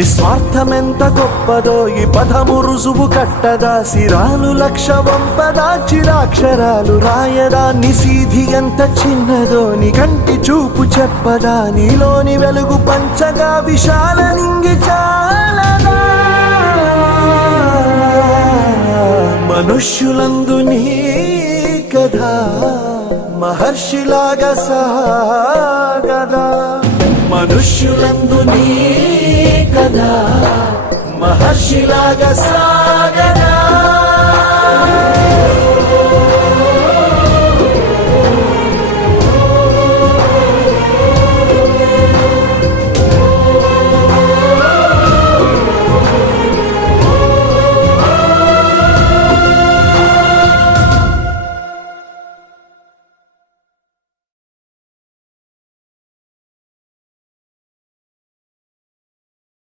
నిస్వార్థమెంత గొప్పదో ఈ పదము రుజువు కట్టదా సిరాలు లక్ష చిరాక్షరాలు రాయదా నిసీధి ఎంత చిన్నదో నీ కంటి చూపు చెప్పదా నీలోని వెలుగు పంచగా విశాల లింగి మనుష్యులందు కథ మహర్షిలాగ సాగా मनुष्युरङ्गुनी कदा सागदा